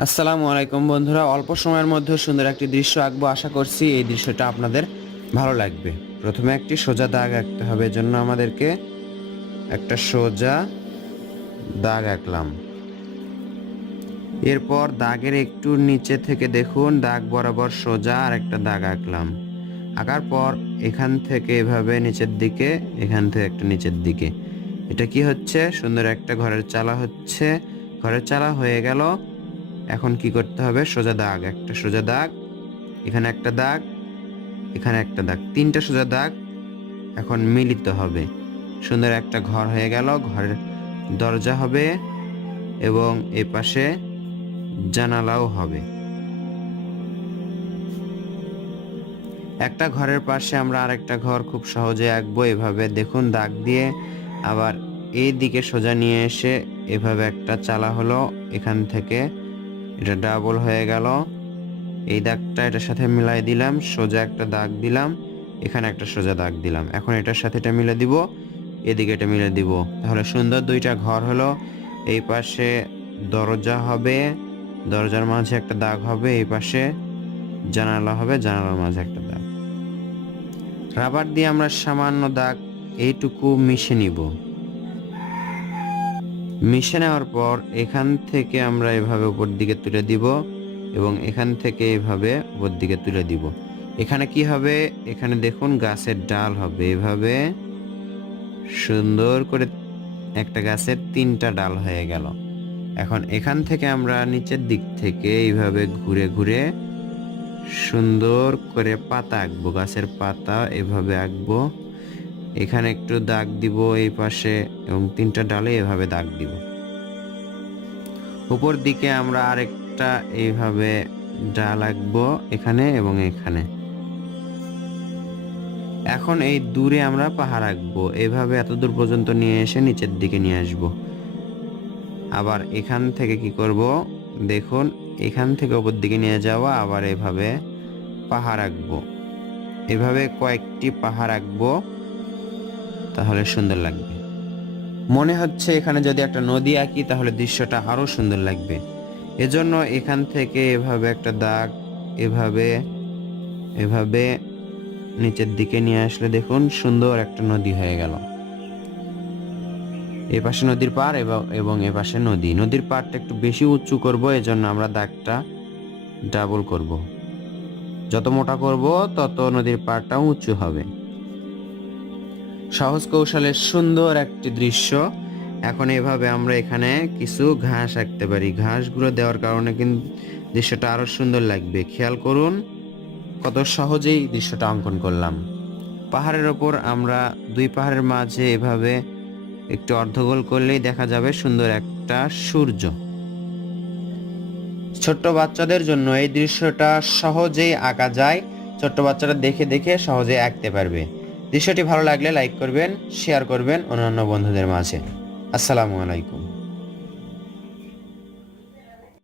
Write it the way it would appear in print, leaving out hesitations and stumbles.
আসসালামু আলাইকুম বন্ধুরা, অল্প সময়ের মধ্যে সুন্দর একটি দৃশ্য আঁকবো। আশা করছি এই দৃশ্যটা আপনাদের ভালো লাগবে। প্রথমে একটি সোজা দাগ আঁকতে হবে, এজন্য আমাদেরকে একটা সোজা দাগ আঁকলাম। এরপর দাগের একটু নিচে থেকে দেখুন দাগ বরাবর সোজা আর একটা দাগ আঁকলাম। আঁকার পর এখান থেকে এভাবে নিচের দিকে, এখান থেকে একটা নিচের দিকে, এটা কি হচ্ছে? সুন্দর একটা ঘরের চালা হচ্ছে। ঘরের চালা হয়ে গেল। এখন কি করতে হবে? সোজা দাগ, একটা সোজা দাগ, এখানে একটা দাগ, এখানে একটা দাগ, তিনটা সোজা দাগ এখন মিলিত হবে। সুন্দর একটা ঘর হয়ে গেল। ঘরের দরজা হবে এবং এ পাশে জানালাও হবে। একটা ঘরের পাশে আমরা আরেকটা ঘর খুব সহজে আঁকবো। এভাবে দেখুন দাগ দিয়ে আবার এই দিকে সোজা নিয়ে এসে এভাবে একটা চালা হলো। এখান থেকে এটা ডাবল হয়ে গেল। এই দাগটা এটার সাথে মিলাই দিলাম, সোজা একটা দাগ দিলাম, এখানে একটা সোজা দাগ দিলাম। এখন এটার সাথে এটা মিলে দিব, এদিকে এটা মিলে দিব। তাহলে সুন্দর দুইটা ঘর হলো। এই পাশে দরজা হবে, দরজার মাঝে একটা দাগ হবে। এই পাশে জানালা হবে, জানালার মাঝে একটা দাগ। রাবার দিয়ে আমরা সামান্য দাগ এইটুকু মিশে নিব। মিশে নেওয়ার পর এখান থেকে আমরা এভাবে উপর দিকে তুলে দিব এবং এখান থেকে এভাবে উপর দিকে তুলে দিব। এখানে কি হবে? এখানে দেখুন গাছের ডাল হবে। এভাবে সুন্দর করে একটা গাছের তিনটা ডাল হয়ে গেল। এখন এখান থেকে আমরা নিচের দিক থেকে এইভাবে ঘুরে ঘুরে সুন্দর করে পাতা আঁকবো, গাছের পাতা এভাবে আঁকবো। এখানে একটু দাগ দিব এই পাশে এবং তিনটা ডালে এভাবে দাগ দিব। উপর দিকে আমরা আরেকটা এইভাবে ডাল আঁকবো এখানে এবং এখানে। এখন এই দূরে আমরা পাহাড় আঁকবো, এভাবে এত দূর পর্যন্ত নিয়ে এসে নিচের দিকে নিয়ে আসবো। আবার এখান থেকে কি করব? দেখুন এখান থেকে উপর দিকে নিয়ে যাওয়া, আবার এভাবে পাহাড় আঁকবো। এভাবে কয়েকটি পাহাড় আঁকবো, তাহলে সুন্দর লাগবে। মনে হচ্ছে এখানে যদি একটা নদী আঁকি তাহলে দৃশ্যটা আরো সুন্দর লাগবে। এজন্য এখান থেকে এভাবে একটা দাগ, এভাবে এভাবে নিচের দিকে নিয়ে আসলে দেখুন সুন্দর একটা নদী হয়ে গেল। এই পাশে নদীর পাড় এবং এ পাশে নদী। নদীর পাড়টা একটু বেশি উঁচু করব, এজন্য আমরা দাগটা ডাবল করব। যত মোটা করব তত নদীর পাড়টাও উঁচু হবে। সহজ কৌশলের সুন্দর একটি দৃশ্য। এখন এভাবে আমরা এখানে কিছু ঘাস আঁকতে পারি। ঘাসগুলো দেওয়ার কারণে কিন্তু দৃশ্যটা আরো সুন্দর লাগবে। খেয়াল করুন কত সহজেই দৃশ্যটা অঙ্কন করলাম। পাহাড়ের ওপর আমরা দুই পাহাড়ের মাঝে এভাবে একটু অর্ধগোল করলেই দেখা যাবে সুন্দর একটা সূর্য। ছোট্ট বাচ্চাদের জন্য এই দৃশ্যটা সহজেই আঁকা যায়। ছোট্ট বাচ্চারা দেখে দেখে সহজেই আঁকতে পারবে। দৃশ্যটি ভালো লাগলে লাইক করবেন, শেয়ার করবেন অন্যান্য বন্ধুদের মাঝে। আসসালামু আলাইকুম।